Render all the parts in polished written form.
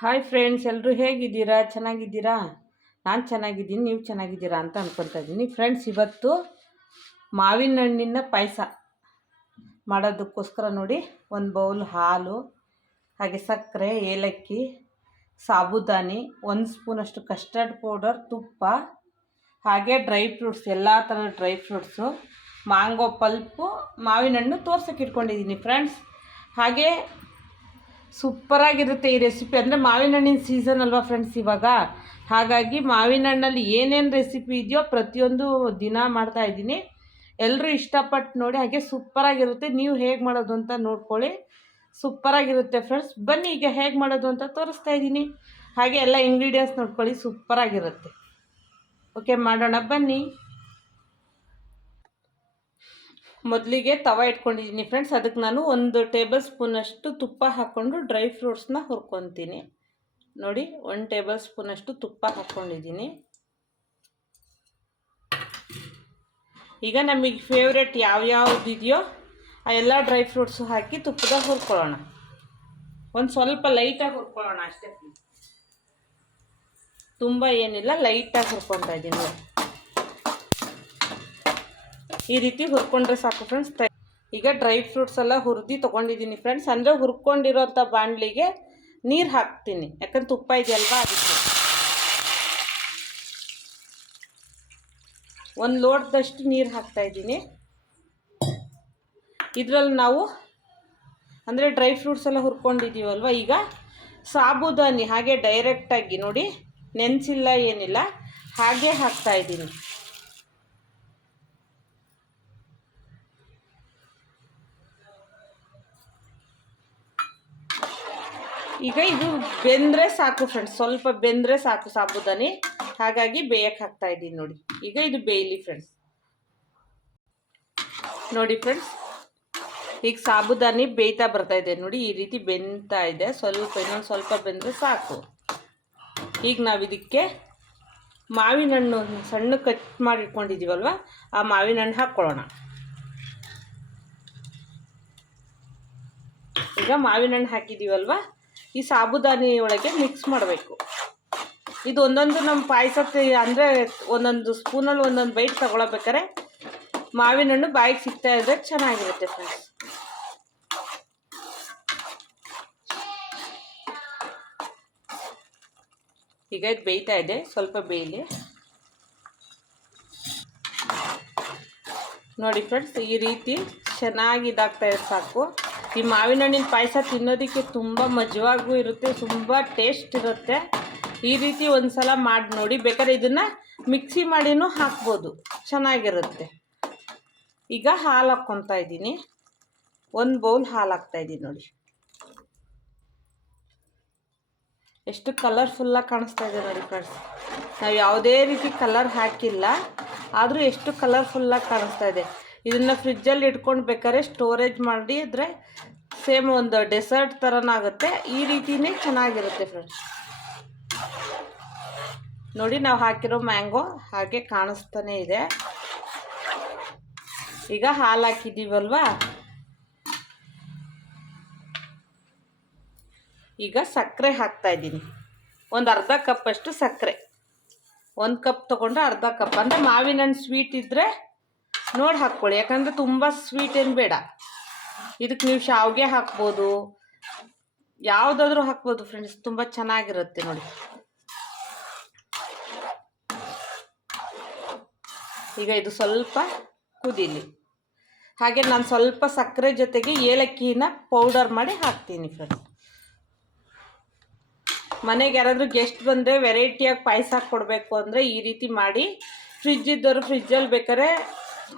Hi friends, ಎಲ್ಲರೂ ಹೇಗಿದ್ದೀರಾ? ಚೆನ್ನಾಗಿದ್ದೀರಾ? ನಾನು ಚೆನ್ನಾಗಿದ್ದೀನಿ, ನೀವು ಚೆನ್ನಾಗಿದ್ದೀರಾ ಅಂತ ಅಂದ್ಕೊಳ್ತಾ ಇದ್ದೀನಿ. ಫ್ರೆಂಡ್ಸ್, ಇವತ್ತು ಮಾವಿನ ಹಣ್ಣಿನ ಪಾಯಸ ಮಾಡೋದಕ್ಕೋಸ್ಕರ ನೋಡಿ, ಒಂದು ಬೌಲ್ ಹಾಲು, ಹಾಗೆ ಸಕ್ಕರೆ, ಏಲಕ್ಕಿ, ಸಾಬುದಾನಿ, 1 ಸ್ಪೂನಷ್ಟು ಕಸ್ಟರ್ಡ್ ಪೌಡರ್, ತುಪ್ಪ, ಹಾಗೆ ಡ್ರೈ ಫ್ರೂಟ್ಸ್, ಎಲ್ಲ ಥರದ ಡ್ರೈ ಫ್ರೂಟ್ಸು, ಮ್ಯಾಂಗೋ ಪಲ್ಪು, ಮಾವಿನ ಹಣ್ಣು ತೋರ್ಸೋಕೆ ಇಟ್ಕೊಂಡಿದ್ದೀನಿ ಫ್ರೆಂಡ್ಸ್. ಹಾಗೆ ಸೂಪರಾಗಿರುತ್ತೆ ಈ ರೆಸಿಪಿ. ಅಂದರೆ ಮಾವಿನ ಹಣ್ಣಿನ ಸೀಸನ್ ಅಲ್ವಾ ಫ್ರೆಂಡ್ಸ್ ಇವಾಗ, ಹಾಗಾಗಿ ಮಾವಿನ ಹಣ್ಣಲ್ಲಿ ಏನೇನು ರೆಸಿಪಿ ಇದೆಯೋ ಪ್ರತಿಯೊಂದು ದಿನ ಮಾಡ್ತಾಯಿದ್ದೀನಿ. ಎಲ್ಲರೂ ಇಷ್ಟಪಟ್ಟು ನೋಡಿ. ಹಾಗೆ ಸೂಪರಾಗಿರುತ್ತೆ. ನೀವು ಹೇಗೆ ಮಾಡೋದು ಅಂತ ನೋಡ್ಕೊಳ್ಳಿ, ಸೂಪರಾಗಿರುತ್ತೆ ಫ್ರೆಂಡ್ಸ್. ಬನ್ನಿ ಈಗ ಹೇಗೆ ಮಾಡೋದು ಅಂತ ತೋರಿಸ್ತಾ ಇದ್ದೀನಿ. ಹಾಗೆ ಎಲ್ಲ ಇಂಗ್ರೀಡಿಯೆಂಟ್ಸ್ ನೋಡ್ಕೊಳ್ಳಿ, ಸೂಪರಾಗಿರುತ್ತೆ. ಓಕೆ, ಮಾಡೋಣ ಬನ್ನಿ. ಮೊದಲಿಗೆ ತವ ಇಟ್ಕೊಂಡಿದ್ದೀನಿ ಫ್ರೆಂಡ್ಸ್. ಅದಕ್ಕೆ ನಾನು 1 ಟೇಬಲ್ ಸ್ಪೂನಷ್ಟು ತುಪ್ಪ ಹಾಕ್ಕೊಂಡು ಡ್ರೈ ಫ್ರೂಟ್ಸ್ನ ಹುರ್ಕೊತೀನಿ. ನೋಡಿ, 1 ಟೇಬಲ್ ಸ್ಪೂನಷ್ಟು ತುಪ್ಪ ಹಾಕ್ಕೊಂಡಿದ್ದೀನಿ. ಈಗ ನಮಗೆ ಫೇವ್ರೆಟ್ ಯಾವ್ಯಾವುದಿದೆಯೋ ಆ ಎಲ್ಲ ಡ್ರೈ ಫ್ರೂಟ್ಸು ಹಾಕಿ ತುಪ್ಪದಾಗ ಹುರ್ಕೊಳ್ಳೋಣ. ಒಂದು ಸ್ವಲ್ಪ ಲೈಟಾಗಿ ಹುರ್ಕೊಳ್ಳೋಣ ಅಷ್ಟೇ, ತುಂಬ ಏನಿಲ್ಲ, ಲೈಟಾಗಿ ಹುರ್ಕೊತಾ ಇದ್ದೀನಿ. ಈ ರೀತಿ ಹುರ್ಕೊಂಡ್ರೆ ಸಾಕು ಫ್ರೆಂಡ್ಸ್. ಈಗ ಡ್ರೈ ಫ್ರೂಟ್ಸ್ ಎಲ್ಲ ಹುರಿದು ತೊಗೊಂಡಿದ್ದೀನಿ ಫ್ರೆಂಡ್ಸ್. ಅಂದರೆ ಹುರ್ಕೊಂಡಿರೋಂಥ ಬಾಣಲಿಗೆ ನೀರು ಹಾಕ್ತೀನಿ, ಯಾಕಂದ್ರೆ ತುಪ್ಪ ಇದೆಯಲ್ವಾ ಅದಕ್ಕೆ. 1 ಲೋಟದಷ್ಟು ನೀರು ಹಾಕ್ತಾಯಿದ್ದೀನಿ. ಇದರಲ್ಲಿ ನಾವು ಅಂದರೆ ಡ್ರೈ ಫ್ರೂಟ್ಸ್ ಎಲ್ಲ ಹುರ್ಕೊಂಡಿದ್ದೀವಲ್ವ, ಈಗ ಸಾಬುದಾನಿ ಹಾಗೆ ಡೈರೆಕ್ಟಾಗಿ ನೋಡಿ, ನೆನೆಸಿಲ್ಲ ಏನಿಲ್ಲ, ಹಾಗೆ ಹಾಕ್ತಾಯಿದ್ದೀನಿ. ಈಗ ಇದು ಬೆಂದರೆ ಸಾಕು ಫ್ರೆಂಡ್ಸ್, ಸ್ವಲ್ಪ ಬೆಂದರೆ ಸಾಕು ಸಾಬುದಾನಿ, ಹಾಗಾಗಿ ಬೇಯಕ್ಕೆ ಹಾಕ್ತಾ ಇದ್ದೀನಿ ನೋಡಿ. ಈಗ ಇದು ಬೇಯಲಿ ಫ್ರೆಂಡ್ಸ್. ನೋಡಿ ಫ್ರೆಂಡ್ಸ್, ಈಗ ಸಾಬುದಾನಿ ಬೇಯ್ತಾ ಬರ್ತಾ ಇದೆ ನೋಡಿ, ಈ ರೀತಿ ಬೆಂತಾ ಇದೆ. ಇನ್ನೊಂದು ಸ್ವಲ್ಪ ಬೆಂದರೆ ಸಾಕು. ಈಗ ನಾವು ಇದಕ್ಕೆ ಮಾವಿನ ಹಣ್ಣು ಸಣ್ಣ ಕಟ್ ಮಾಡಿ ಇಟ್ಕೊಂಡಿದ್ದೀವಲ್ವ, ಆ ಮಾವಿನ ಹಣ್ಣು ಹಾಕ್ಕೊಳ್ಳೋಣ. ಈಗ ಮಾವಿನ ಹಣ್ಣು ಹಾಕಿದ್ದೀವಲ್ವ, ಈ ಸಾಬುದಾನಿ ಒಳಗೆ ಮಿಕ್ಸ್ ಮಾಡಬೇಕು. ಇದು ಒಂದೊಂದು ನಮ್ಮ ಪಾಯಸಕ್ಕೆ ಅಂದರೆ ಒಂದೊಂದು ಸ್ಪೂನಲ್ಲಿ ಒಂದೊಂದು ಬೈಟ್ ತಗೊಳ್ಬೇಕಾರೆ ಮಾವಿನ ಹಣ್ಣು ಬಾಯಿಗೆ ಸಿಗ್ತಾ ಇದ್ರೆ ಚೆನ್ನಾಗಿರುತ್ತೆ ಫ್ರೆಂಡ್ಸ್. ಈಗ ಇದು ಬೇಯ್ತಾ ಇದೆ, ಸ್ವಲ್ಪ ಬೇಯಲಿ. ನೋಡಿ ಫ್ರೆಂಡ್ಸ್, ಈ ರೀತಿ ಚೆನ್ನಾಗಿ ಇದಾಗ್ತಾ ಇದೆ ಸಾಕು. ಈ ಮಾವಿನ ಹಣ್ಣಿನ ಪಾಯಸ ತಿನ್ನೋದಕ್ಕೆ ತುಂಬ ಮಜವಾಗೂ ಇರುತ್ತೆ, ತುಂಬ ಟೇಸ್ಟ್ ಇರುತ್ತೆ. ಈ ರೀತಿ ಒಂದು ಸಲ ಮಾಡಿ ನೋಡಿ. ಬೇಕಾದ್ರೆ ಇದನ್ನು ಮಿಕ್ಸಿ ಮಾಡಿನೂ ಹಾಕ್ಬೋದು, ಚೆನ್ನಾಗಿರುತ್ತೆ. ಈಗ ಹಾಲು ಹಾಕ್ಕೊತಾ ಇದ್ದೀನಿ. 1 ಬೌಲ್ ಹಾಲು ಹಾಕ್ತಾಯಿದ್ದೀನಿ ನೋಡಿ. ಎಷ್ಟು ಕಲರ್ಫುಲ್ಲಾಗಿ ಕಾಣಿಸ್ತಾ ಇದೆ ನೋಡಿ ಫ್ರೆಂಡ್ಸ್. ನಾವು ಯಾವುದೇ ರೀತಿ ಕಲರ್ ಹಾಕಿಲ್ಲ, ಆದರೂ ಎಷ್ಟು ಕಲರ್ಫುಲ್ಲಾಗಿ ಕಾಣಿಸ್ತಾ ಇದೆ. ಇದನ್ನು ಫ್ರಿಜ್ಜಲ್ಲಿ ಇಟ್ಕೊಂಡು ಬೇಕಾದ್ರೆ ಸ್ಟೋರೇಜ್ ಮಾಡಿದರೆ ಸೇಮ್ ಒಂದು ಡೆಸರ್ಟ್ ಥರನಾಗುತ್ತೆ. ಈ ರೀತಿಯೇ ಚೆನ್ನಾಗಿರುತ್ತೆ ಫ್ರೆಂಡ್ಸ್. ನೋಡಿ, ನಾವು ಹಾಕಿರೋ ಮ್ಯಾಂಗೋ ಹಾಗೆ ಕಾಣಿಸ್ತಾನೆ ಇದೆ. ಈಗ ಹಾಲು ಹಾಕಿದ್ದೀವಲ್ವಾ, ಈಗ ಸಕ್ಕರೆ ಹಾಕ್ತಾಯಿದ್ದೀನಿ. ಒಂದು ಅರ್ಧ ಕಪ್ಪಷ್ಟು ಸಕ್ಕರೆ. 1 ಕಪ್ ತೊಗೊಂಡ್ರೆ ಅರ್ಧ ಕಪ್. ಅಂದರೆ ಮಾವಿನ ಹಣ್ಣು ಸ್ವೀಟ್ ಇದ್ದರೆ ನೋಡಿ ಹಾಕ್ಕೊಳ್ಳಿ, ಯಾಕಂದರೆ ತುಂಬ ಸ್ವೀಟ್ ಏನು ಬೇಡ. ಇದಕ್ಕೆ ನೀವು ಶಾವಿಗೆ ಹಾಕ್ಬೋದು, ಯಾವುದಾದ್ರೂ ಹಾಕ್ಬೋದು ಫ್ರೆಂಡ್ಸ್, ತುಂಬ ಚೆನ್ನಾಗಿರುತ್ತೆ ನೋಡಿ. ಈಗ ಇದು ಸ್ವಲ್ಪ ಕುದೀಲಿ. ಹಾಗೆ ನಾನು ಸ್ವಲ್ಪ ಸಕ್ಕರೆ ಜೊತೆಗೆ ಏಲಕ್ಕಿನ ಪೌಡರ್ ಮಾಡಿ ಹಾಕ್ತೀನಿ ಫ್ರೆಂಡ್ಸ್. ಮನೆಗೆ ಯಾರಾದರೂ ಗೆಸ್ಟ್ ಬಂದರೆ ವೆರೈಟಿಯಾಗಿ ಪಾಯಸ ಕೊಡಬೇಕು ಅಂದರೆ ಈ ರೀತಿ ಮಾಡಿ, ಫ್ರಿಜ್ ಇದ್ದವರು ಫ್ರಿಜ್ಜಲ್ಲಿ ಬೇಕಾದ್ರೆ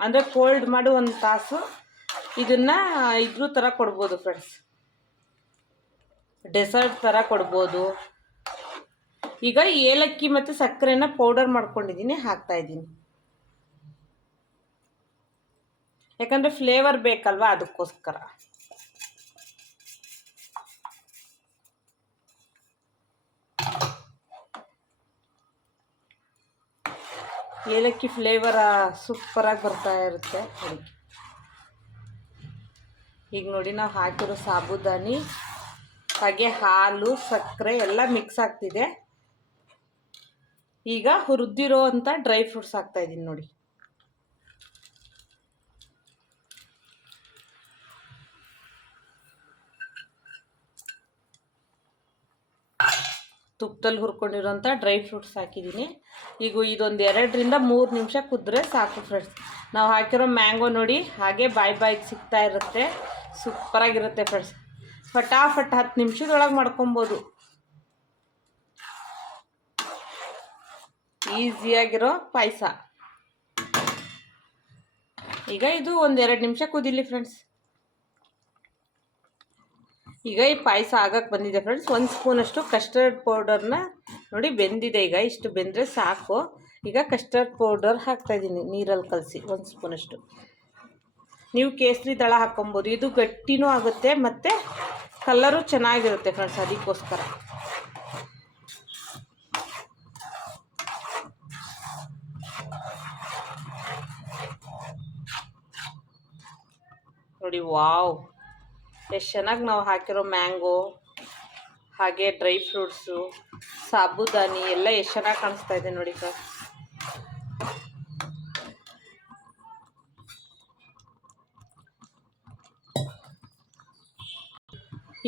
ಅಂದರೆ ಕೋಲ್ಡ್ ಮಾಡಿ 1 ತಾಸು ಇದನ್ನು ಇದ್ರ ಥರ ಕೊಡ್ಬೋದು ಫ್ರೆಂಡ್ಸ್, ಡೆಸರ್ಟ್ ಥರ ಕೊಡ್ಬೋದು. ಈಗ ಏಲಕ್ಕಿ ಮತ್ತು ಸಕ್ಕರೆನ ಪೌಡರ್ ಮಾಡ್ಕೊಂಡಿದ್ದೀನಿ, ಹಾಕ್ತಾಯಿದ್ದೀನಿ. ಯಾಕಂದರೆ ಫ್ಲೇವರ್ ಬೇಕಲ್ವ, ಅದಕ್ಕೋಸ್ಕರ. ಏಲಕ್ಕಿ ಫ್ಲೇವರ ಸೂಪರಾಗಿ ಬರ್ತಾ ಇರುತ್ತೆ. ಈಗ ನೋಡಿ, ನಾವು ಹಾಕಿರೋ ಸಾಬುದಾನಿ ಹಾಗೆ ಹಾಲು ಸಕ್ಕರೆ ಎಲ್ಲ ಮಿಕ್ಸ್ ಆಗ್ತಿದೆ. ಈಗ ಹುರಿದಿರೋ ಅಂಥ ಡ್ರೈ ಫ್ರೂಟ್ಸ್ ಹಾಕ್ತಾಯಿದ್ದೀನಿ ನೋಡಿ. ತುಪ್ಪದಲ್ಲಿ ಹುರ್ಕೊಂಡಿರೋಂಥ ಡ್ರೈ ಫ್ರೂಟ್ಸ್ ಹಾಕಿದ್ದೀನಿ. ಈಗ ಇದೊಂದು 2-3 ನಿಮಿಷ ಕುದ್ರೆ ಸಾಕು ಫ್ರೆಂಡ್ಸ್. ನಾವು ಹಾಕಿರೋ ಮ್ಯಾಂಗೋ ನೋಡಿ ಹಾಗೆ ಬಾಯಿಗೆ ಸಿಗ್ತಾ ಇರುತ್ತೆ. ಸೂಪರಾಗಿರುತ್ತೆ ಫ್ರೆಂಡ್ಸ್. ಫಟಾಫಟ್ 10 ನಿಮಿಷದೊಳಗೆ ಮಾಡ್ಕೊಬೋದು. ಈಸಿಯಾಗಿರೋ ಪಾಯಸ. ಈಗ ಇದು 1-2 ನಿಮಿಷ ಕುದೀಲಿ ಫ್ರೆಂಡ್ಸ್. ಈಗ ಈ ಪಾಯಸ ಆಗಕ್ಕೆ ಬಂದಿದೆ ಫ್ರೆಂಡ್ಸ್. 1 ಸ್ಪೂನಷ್ಟು ಕಸ್ಟರ್ಡ್ ಪೌಡರ್ನ ನೋಡಿ ಬೆಂದಿದೆ. ಈಗ ಇಷ್ಟು ಬೆಂದರೆ ಸಾಕು. ಈಗ ಕಸ್ಟರ್ಡ್ ಪೌಡರ್ ಹಾಕ್ತಾಯಿದ್ದೀನಿ ನೀರಲ್ಲಿ ಕಲಸಿ 1 ಸ್ಪೂನಷ್ಟು. ನೀವು ಕೇಸರಿ ದಳ ಹಾಕ್ಕೊಬೋದು. ಇದು ಗಟ್ಟಿನೂ ಆಗುತ್ತೆ ಮತ್ತು ಕಲರು ಚೆನ್ನಾಗಿರುತ್ತೆ ಫ್ರೆಂಡ್ಸ್. ಅದಕ್ಕೋಸ್ಕರ ನೋಡಿ. ವಾವ್, ಎಷ್ಟು ಚೆನ್ನಾಗಿ ನಾವು ಹಾಕಿರೋ ಮ್ಯಾಂಗೋ ಹಾಗೆ ಡ್ರೈ ಫ್ರೂಟ್ಸು ಸಾಬುದಾನಿ ಎಲ್ಲ ಎಷ್ಟು ಚೆನ್ನಾಗಿ ಕಾಣಿಸ್ತಾ ಇದೆ ನೋಡಿ ಸರ್.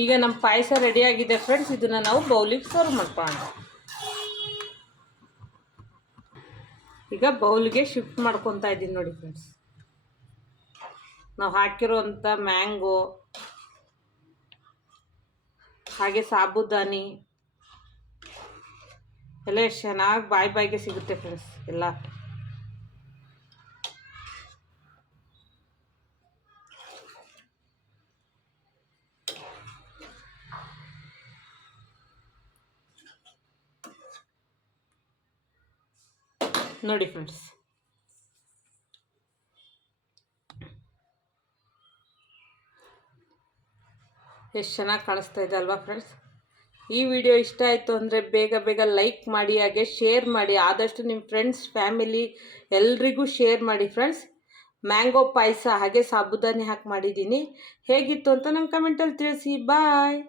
ಈಗ ನಮ್ಮ ಪಾಯಸ ರೆಡಿಯಾಗಿದೆ ಫ್ರೆಂಡ್ಸ್. ಇದನ್ನು ನಾವು ಬೌಲಿಗೆ ಸರ್ವ್ ಮಾಡ್ಕೊಳ್ಳೋಣ. ಈಗ ಬೌಲ್ಗೆ ಶಿಫ್ಟ್ ಮಾಡ್ಕೊತಾ ಇದ್ದೀನಿ ನೋಡಿ ಫ್ರೆಂಡ್ಸ್. ನಾವು ಹಾಕಿರೋಂಥ ಮ್ಯಾಂಗೋ ಹಾಗೆ ಸಾಬುದಾನಿ ಎಲ್ಲ ಎಷ್ಟು ಚೆನ್ನಾಗಿ ಬಾಯಿಗೆ ಸಿಗುತ್ತೆ ಫ್ರೆಂಡ್ಸ್ ಎಲ್ಲ. ನೋಡಿ ಫ್ರೆಂಡ್ಸ್, ಎಷ್ಟು ಚೆನ್ನಾಗಿ ಕಾಣಿಸ್ತಾ ಇದೆ ಅಲ್ವಾ ಫ್ರೆಂಡ್ಸ್. ಈ ವಿಡಿಯೋ ಇಷ್ಟ ಆಯಿತು ಅಂದರೆ ಬೇಗ ಲೈಕ್ ಮಾಡಿ, ಹಾಗೆ ಶೇರ್ ಮಾಡಿ. ಆದಷ್ಟು ನಿಮ್ಮ ಫ್ರೆಂಡ್ಸ್ ಫ್ಯಾಮಿಲಿ ಎಲ್ರಿಗೂ ಶೇರ್ ಮಾಡಿ ಫ್ರೆಂಡ್ಸ್. ಮ್ಯಾಂಗೋ ಪಾಯಸ ಹಾಗೆ ಸಾಬುದಾನಿ ಹಾಕಿ ಮಾಡಿದ್ದೀನಿ. ಹೇಗಿತ್ತು ಅಂತ ನಂಗೆ ಕಮೆಂಟಲ್ಲಿ ತಿಳಿಸಿ. ಬಾಯ್.